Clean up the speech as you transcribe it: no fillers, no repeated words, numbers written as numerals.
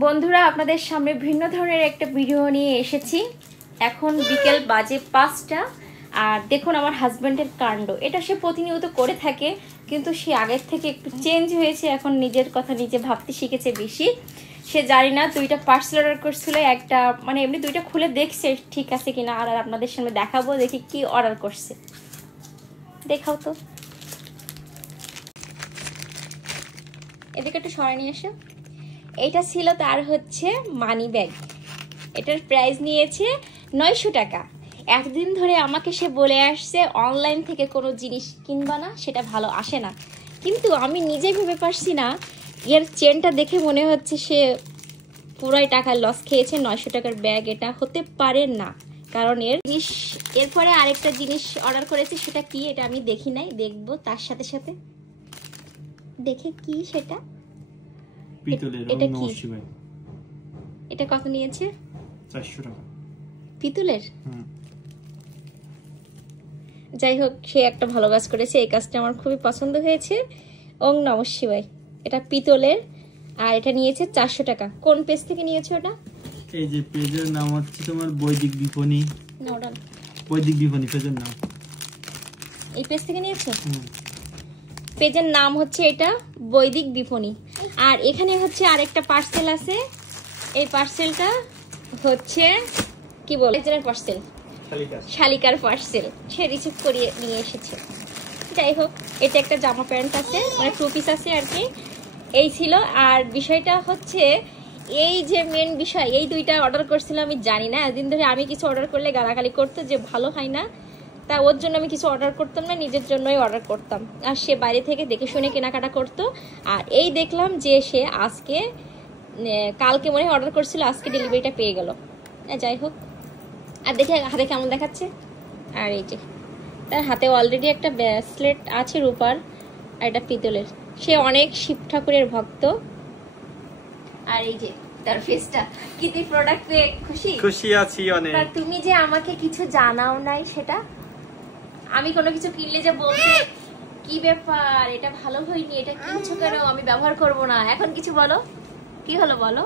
বন্ধুরা আপনাদের সামনে ভিন্ন ধরনের একটা ভিডিও নিয়ে এসেছি। এখন বিকেল বাজে 5টা আর দেখুন আমার হাজবেন্ডের কাণ্ড। এটা সে প্রতিনিয়ত করে থাকে, কিন্তু সে আগের থেকে একটু চেঞ্জ হয়েছে। এখন নিজের কথা নিজে ভাবতে শিখেছে বেশি। সে জানি না 2টা পার্সেল অর্ডার করছিল, একটা মানে এমনি 2টা খুলে দেখছে ঠিক আছে কিনা। আর আপনাদের সামনে দেখাবো দেখি কি অর্ডার করছে। দেখাও তো, এদিকে একটু সরাই নিয়ে এসো। এইটা ছিল তার হচ্ছে মানি ব্যাগ। এটার প্রাইস নিয়েছে 900 টাকা। এতদিন ধরে আমাকে সে বলে আসছে অনলাইন থেকে কোনো জিনিস কিনবা না, সেটা ভালো আসে না। কিন্তু আমি নিজে ভেবে পারছি না, এর চেনটা দেখে মনে হচ্ছে সে পুরাই টাকা লস খেয়েছে। 900 টাকার ব্যাগ এটা হতে পারে না, কারণ এর জিনিস। এরপরে আরেকটা জিনিস অর্ডার করেছি, সেটা কি এটা আমি দেখি নাই, দেখবো তার সাথে সাথে। দেখে কি সেটা, এটা কি, এটা কত নিয়েছে? 400 টাকা পিতলের। যাই হোক, সে একটা ভালো কাজ করেছে, এই কাজটা আমার খুবই পছন্দ হয়েছে। ওং নমঃ শিবায়। এটা পিতলের আর এটা নিয়েছে 400 টাকা। কোন পেজ থেকে নিয়েছো ওটা? এই যে পেজের নাম হচ্ছে তোমার বৈদিক বিপণী। না, ওটা বৈদিক বিপণী পেজের নাম। এই পেজ থেকে নিয়েছো? পেজের নাম হচ্ছে এটা বৈদিক বিপণী। আর এখানে হচ্ছে আরেকটা পার্সেল আছে। এই পার্সেলটা হচ্ছে কি বলে, পার্সেল, শালিকার পার্সেল। সে রিসিভ করিয়ে নিয়ে এসেছে। যাই হোক, এটা একটা জামা প্যান্ট আছে, মানে 2 পিস আছে আর কি। এই ছিল। আর বিষয়টা হচ্ছে এই যে মেন বিষয়, এই 2টা অর্ডার করছিলাম। আমি জানি না, এতদিন ধরে আমি কিছু অর্ডার করলে গালাগালি করতো যে ভালো হয় না, তা ওর জন্য আমি কিছু অর্ডার করতাম না, নিজের জন্যই অর্ডার করতাম। আর সে বাইরে থেকে দেখে শুনে কেনাকাটা করতো। আর এই দেখলাম যে সে আজকে, কালকে মনে হয় অর্ডার করছিল, আজকে ডেলিভারিটা পেয়ে গেল। যাই হোক, আর দেখে হাতে কেমন দেখাচ্ছে। আর এই যে তার হাতে অলরেডি একটা ব্রেসলেট আছে রূপার, আর এটা পিতলের। সে অনেক শিব ঠাকুরের ভক্ত। আর এই যে তার ফেসটা, কি তুই প্রোডাক্ট পেয়ে খুশি আছি অনেক। তুমি যে আমাকে কিছু জানাও নাই, সেটা আমি কোনো কিছু কিনলে যে বলতে কি ব্যাপার, এটা ভালো হয়নি, এটা কিনছো কেন, আমি ব্যবহার করব না, এখন কিছু বলো, কি হলো বলো।